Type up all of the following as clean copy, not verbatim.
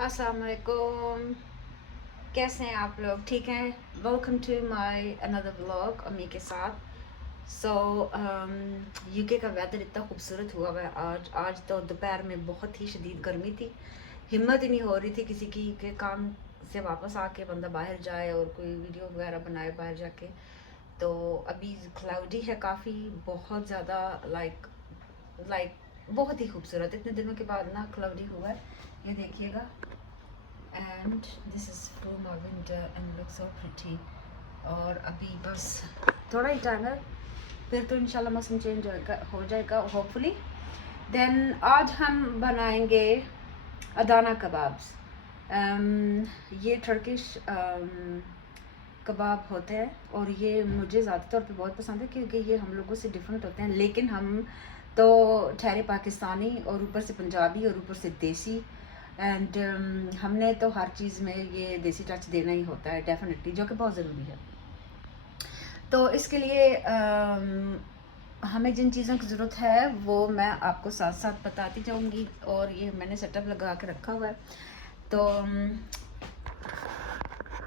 अस्सलाम वालेकुम। कैसे हैं आप लोग? ठीक हैं? Welcome to my another vlog अम्मी के साथ। सो यूके का वेदर इतना खूबसूरत हुआ हुआ है आज तो दोपहर में बहुत ही शदीद गर्मी थी। हिम्मत ही नहीं हो रही थी किसी की के काम से वापस आके बंदा बाहर जाए और कोई वीडियो वगैरह बनाए बाहर जाके। तो अभी क्लाउडी है काफ़ी, बहुत ज़्यादा लाइक लाइक बहुत ही खूबसूरत। इतने दिनों के बाद ना क्लाउडी हुआ है, ये देखिएगा। And this is from my winter and look so pretty. और अभी बस थोड़ा ही टाइम है, फिर तो इंशाल्लाह मौसम चेंज हो जाएगा होपफुली। देन आज हम बनाएंगे अदाना कबाब्स। ये टर्किश कबाब होते हैं और ये मुझे ज़्यादा तौर पे बहुत पसंद है क्योंकि ये हम लोगों से डिफरेंट होते हैं। लेकिन हम तो ठहरे पाकिस्तानी और ऊपर से पंजाबी और ऊपर से देसी। एंड हमने तो हर चीज़ में ये देसी टच देना ही होता है डेफिनेटली, जो कि बहुत ज़रूरी है। तो इसके लिए हमें जिन चीज़ों की ज़रूरत है वो मैं आपको साथ साथ बताती जाऊँगी। और ये मैंने सेटअप लगा के रखा हुआ है। तो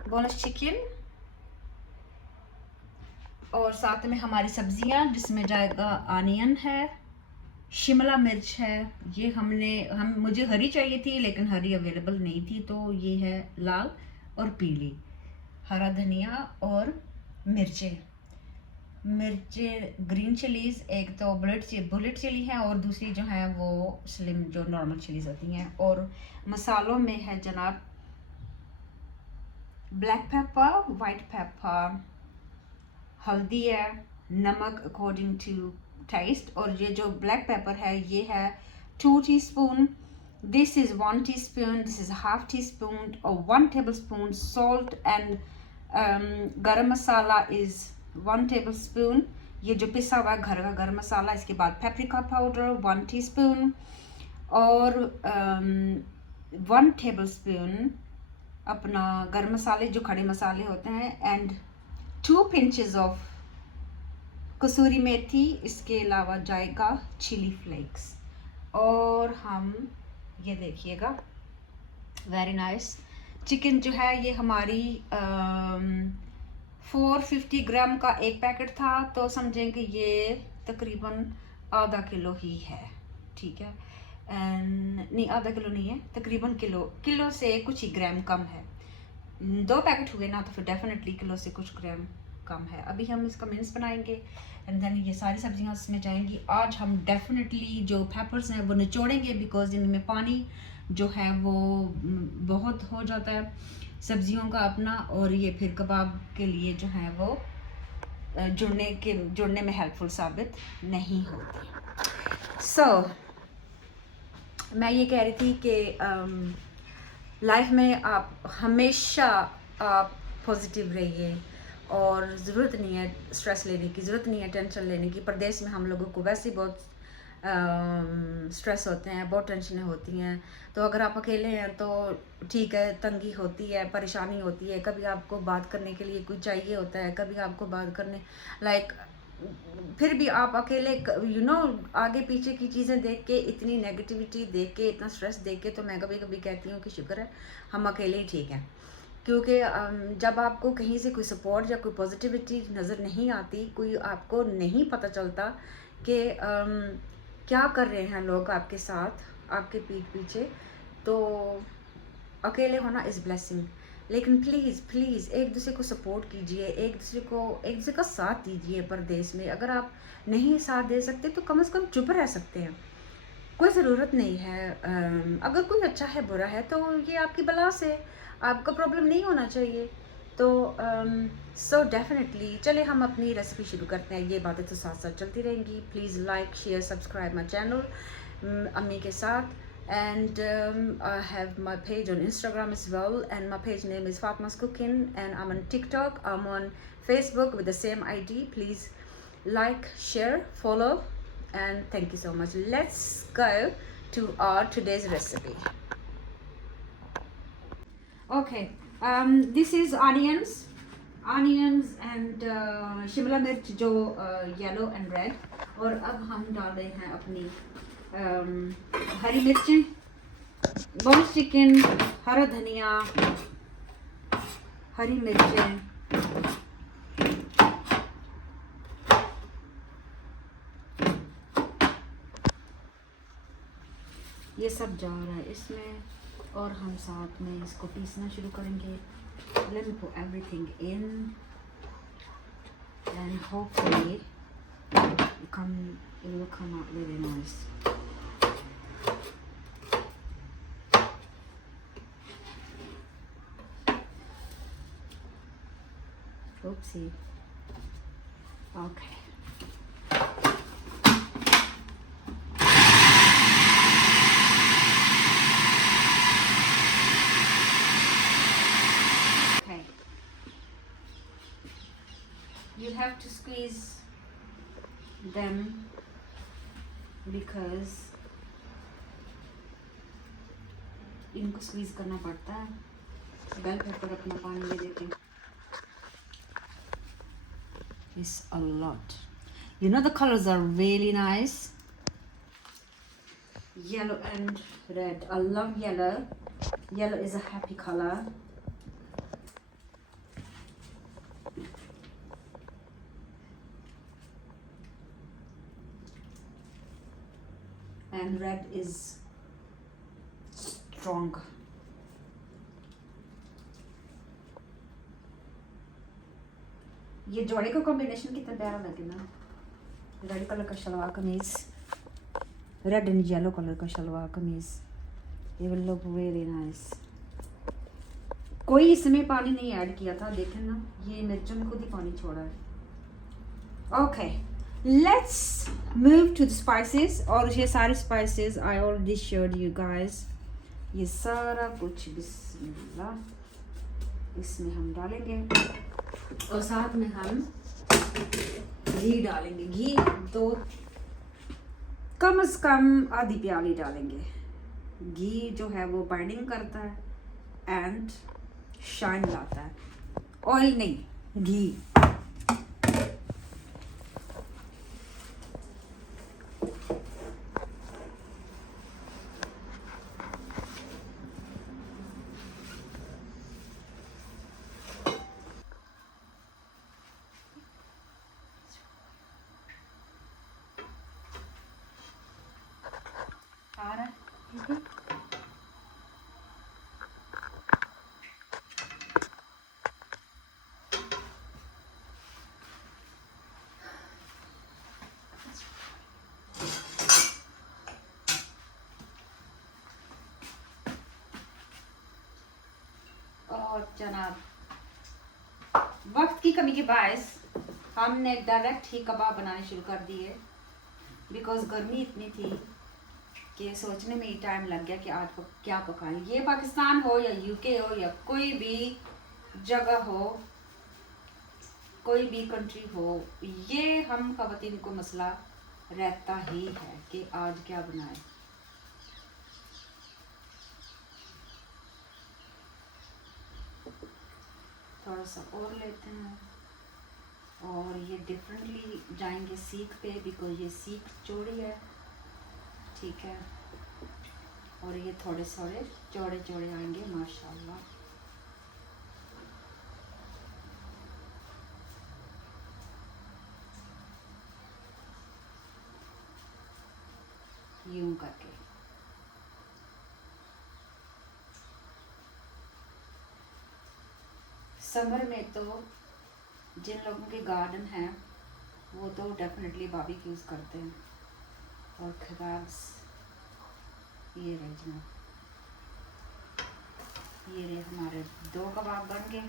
बोनस चिकन और साथ में हमारी सब्जियां जिसमें जाएगा आनियन है, शिमला मिर्च है। ये मुझे हरी चाहिए थी लेकिन हरी अवेलेबल नहीं थी, तो ये है लाल और पीली। हरा धनिया और मिर्चें ग्रीन चिलीज, एक तो बुलेट चिली है और दूसरी जो है वो स्लिम जो नॉर्मल चिलीज होती हैं। और मसालों में है जनाब ब्लैक पेपर, वाइट पेपर, हल्दी है, नमक अकॉर्डिंग टू टेस्ट। और ये जो ब्लैक पेपर है ये है 2 teaspoon, this is 1 teaspoon, this is half teaspoon और 1 टेबलस्पून सॉल्ट। एंड गरम मसाला इज़ 1 टेबलस्पून, ये जो पिसा हुआ घर का गरम मसाला। इसके बाद पेपरिका पाउडर 1 टीस्पून और 1 टेबलस्पून अपना गरम मसाले जो खड़े मसाले होते हैं। एंड 2 पिंचेस ऑफ कसूरी मेथी, इसके अलावा जाएगा चिली फ्लेक्स। और हम ये देखिएगा वेरी नाइस चिकन जो है ये हमारी 450 ग्राम का एक पैकेट था, तो समझेंगे ये तकरीबन आधा किलो ही है, ठीक है। नहीं, आधा किलो नहीं है, तकरीबन किलो से कुछ ही ग्राम कम है। 2 पैकेट हुए ना, तो फिर डेफिनेटली किलो से कुछ ग्राम कम है। अभी हम इसका मिन्स बनाएंगे एंड देन ये सारी सब्जियां इसमें जाएंगी। आज हम डेफिनेटली जो पेपर्स हैं वो निचोड़ेंगे बिकॉज इनमें पानी जो है वो बहुत हो जाता है सब्जियों का अपना, और ये फिर कबाब के लिए जो है वो जुड़ने में हेल्पफुल साबित नहीं होती। सो मैं ये कह रही थी कि लाइफ में आप हमेशा आप पॉजिटिव रहिए और ज़रूरत नहीं है स्ट्रेस लेने की, ज़रूरत नहीं है टेंशन लेने की। परदेश में हम लोगों को वैसे ही बहुत स्ट्रेस होते हैं, बहुत टेंशनें होती हैं। तो अगर आप अकेले हैं तो ठीक है, तंगी होती है, परेशानी होती है, कभी आपको बात करने के लिए कोई चाहिए होता है, कभी आपको बात करने फिर भी आप अकेले आगे पीछे की चीज़ें देख के, इतनी नेगेटिविटी देख के, इतना स्ट्रेस देख के, तो मैं कभी कभी कहती हूँ कि शुक्र है हम अकेले ही ठीक हैं। क्योंकि जब आपको कहीं से कोई सपोर्ट या कोई पॉजिटिविटी नज़र नहीं आती, कोई आपको नहीं पता चलता कि क्या कर रहे हैं लोग आपके साथ आपके पीठ पीछे, तो अकेले होना इज़ ब्लेसिंग। लेकिन प्लीज़ प्लीज़ एक दूसरे को सपोर्ट कीजिए, एक दूसरे का साथ दीजिए। परदेश में अगर आप नहीं साथ दे सकते तो कम से कम चुप रह सकते हैं, कोई ज़रूरत नहीं है। अगर कोई अच्छा है बुरा है तो ये आपकी बला से, आपका प्रॉब्लम नहीं होना चाहिए। तो सो डेफिनेटली चले हम अपनी रेसिपी शुरू करते हैं। ये बातें तो साथ साथ चलती रहेंगी। Please like share subscribe my channel अम्मी के साथ। And I have my page on Instagram as well, and my page name is Fatma's Cooking, and I'm on TikTok, I'm on Facebook with the same ID. Please like, share, follow, and thank you so much. Let's go to our today's recipe. Okay, this is onions and Shimla मिर्च जो yellow and red. और अब हम डाल रहे हैं अपनी हरी मिर्चें बोन्स चिकन, हरा धनिया, हरी मिर्चें, ये सब जा रहा है इसमें और हम साथ में इसको पीसना शुरू करेंगे. Let me put everything in and hopefully it will come out really nice. Oopsie. Okay. Okay. You have to squeeze them because इनको स्क्वीज करना पड़ता है. बेल पेपर अपना पानी ले देते हैं. It's a lot. You know the colors are really nice. Yellow and red. I love yellow. Yellow is a happy color. And red is strong. ये जोड़े का कॉम्बिनेशन कितना प्यारा लगे ना. रेड कलर का शलवार कमीज, रेड एंड येलो कलर का शलवार कमीज. ये विल लुक रियली नाइस. कोई इसमें पानी नहीं ऐड किया था, देखें ना, ये मिर्चों में खुद ही पानी छोड़ा है. Okay, let's move to the spices. और ये सारे spices I already showed you guys. ये सारा कुछ बिस्मिल्लाह इसमें हम डालेंगे और साथ में हम घी डालेंगे. घी तो कम से कम आधी प्याली डालेंगे. घी जो है वो बाइंडिंग करता है एंड शाइन लाता है. ऑयल नहीं, घी. आ रहा है. और जनाब, वक्त की कमी के बायस हमने डायरेक्ट ही कबाब बनाने शुरू कर दिए. बिकॉज गर्मी इतनी थी कि सोचने में ही टाइम लग गया कि आज क्या पकाएं. ये पाकिस्तान हो या यूके हो या कोई भी जगह हो, कोई भी कंट्री हो, ये हम ख़वातीन को मसला रहता ही है कि आज क्या बनाएं. थोड़ा सा और लेते हैं और ये डिफरेंटली जाएंगे सीख पे. बिकॉज ये सीख चौड़ी है, ठीक है, और ये थोड़े थोड़े चौड़े चौड़े आएंगे माशाल्लाह. यूं करके. समर में तो जिन लोगों के गार्डन है वो तो डेफिनेटली बारबेक्यूज करते हैं. और कबाब्स ये रहे जनाब, ये रहे हमारे 2 कबाब बन गए.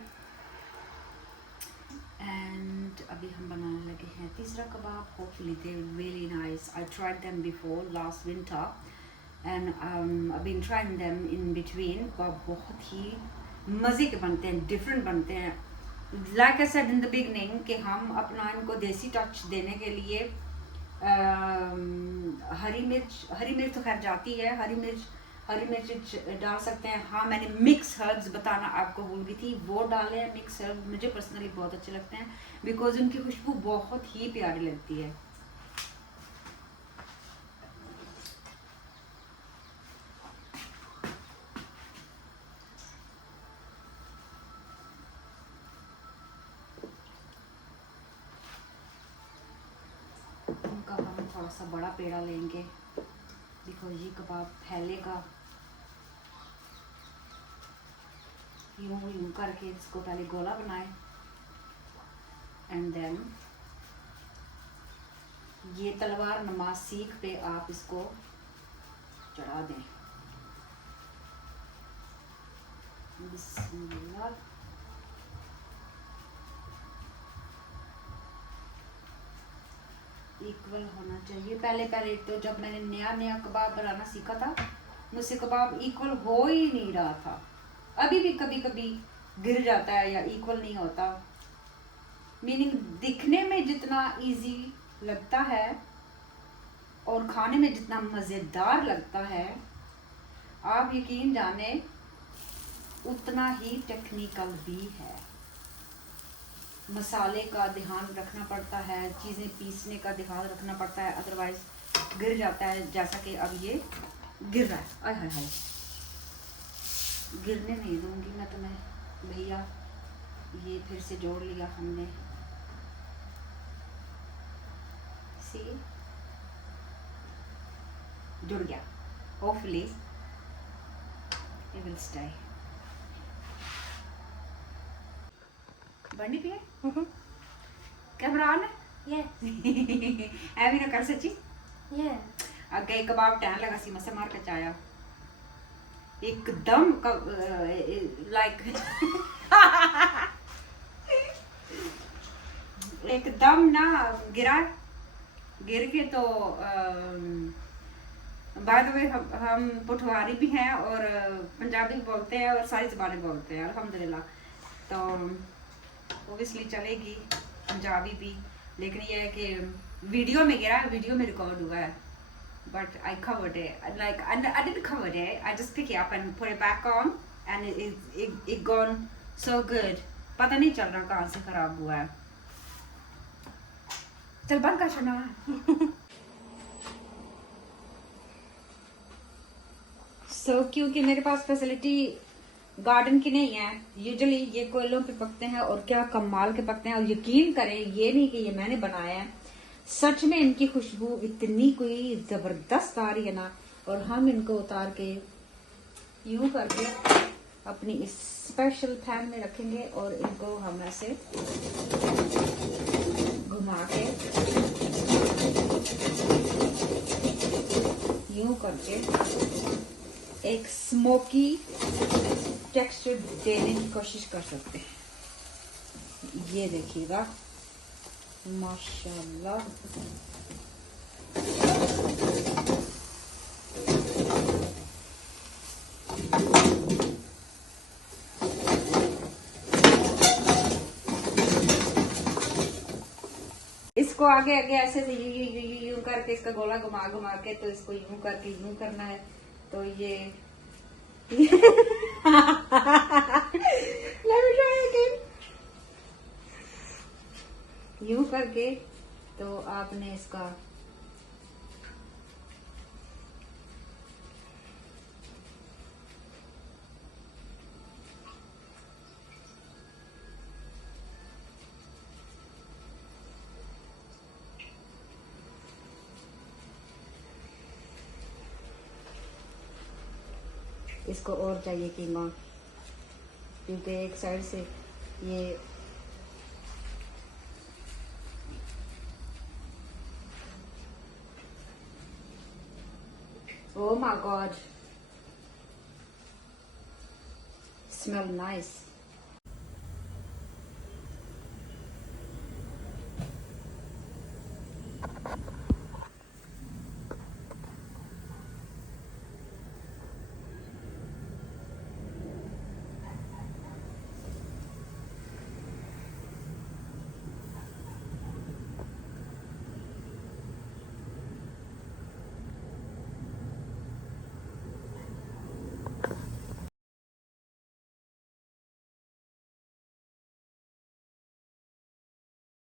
एंड अभी हम बनाने लगे हैं तीसरा कबाब. Hopefully they really nice. I tried them before last winter and I been trying them in between. बहुत ही मज़े के बनते हैं, डिफरेंट बनते हैं. Like I said in the beginning कि हम अपना इनको देसी टच देने के लिए हरी मिर्च तो खैर जाती है. हरी मिर्च डाल सकते हैं. हाँ, मैंने मिक्स हर्ब्स बताना आपको भूल गई थी, वो डाले हैं. मिक्स हर्ब्स मुझे पर्सनली बहुत अच्छे लगते हैं बिकॉज उनकी खुशबू बहुत ही प्यारी लगती है. थोड़ा सा बड़ा पेड़ा लेंगे। देखो ये कबाब फैलेगा, यूं यूं करके इसको पहले गोला बनाए एंड देन ये तलवार नुमा सीख पे आप इसको चढ़ा दें। बिस्मिल्लाह। इक्वल होना चाहिए। पहले पहले तो जब मैंने नया नया कबाब बनाना सीखा था, मुझसे कबाब इक्वल हो ही नहीं रहा था। अभी भी कभी कभी गिर जाता है या इक्वल नहीं होता। मीनिंग दिखने में जितना इजी लगता है और खाने में जितना मज़ेदार लगता है, आप यकीन जाने उतना ही टेक्निकल भी है। मसाले का ध्यान रखना पड़ता है, चीज़ें पीसने का ध्यान रखना पड़ता है, अदरवाइज गिर जाता है। जैसा कि अब ये गिर रहा है, आय हाय हाय, गिरने नहीं दूंगी मैं तुम्हें भैया। ये फिर से जोड़ लिया हमने, सी जुड़ गया। Hopefully it will stay. बनी पिए कैमरा ऑन है ऐ भी ना कर सची अगे कबाब टैन लगा सी मसे मार के चाया एकदम लाइक एकदम ना गिरा, गिर के तो बाद में हम पुठवारी भी हैं और पंजाबी बोलते हैं और सारी ज़बानें बोलते हैं अल्हम्दुलिल्लाह। तो ओबियसली चलेगी पंजाबी भी, लेकिन ये है कि वीडियो में गिरा है, वीडियो में रिकॉर्ड हुआ है, but I covered it. Like I didn't cover it. I just pick it up and put it back on, and it gone so good. पता नहीं चल रहा कहाँ से खराब हुआ है। चल बंद कर छोड़ना। So क्योंकि मेरे पास फैसिलिटी गार्डन की नहीं है, यूजुअली ये कोयलों पे पकते हैं और क्या कमाल के पकते हैं। और यकीन करें ये नहीं कि ये मैंने बनाया है, सच में इनकी खुशबू इतनी कोई जबरदस्त आ रही है ना। और हम इनको उतार के यूं करके अपनी इस स्पेशल पैन में रखेंगे और इनको हम ऐसे घुमा के यूं करके एक स्मोकी टेक्सचर देने की कोशिश कर सकते हैं। ये देखिएगा माशाल्लाह। इसको आगे आगे ऐसे यूं करके इसका गोला घुमा घुमा के, तो इसको यूं करके यूं करना है। तो ये यूं करके तो आपने इसका इसको और चाहिए कीमा, क्योंकि एक साइड से ये oh my god, smell nice।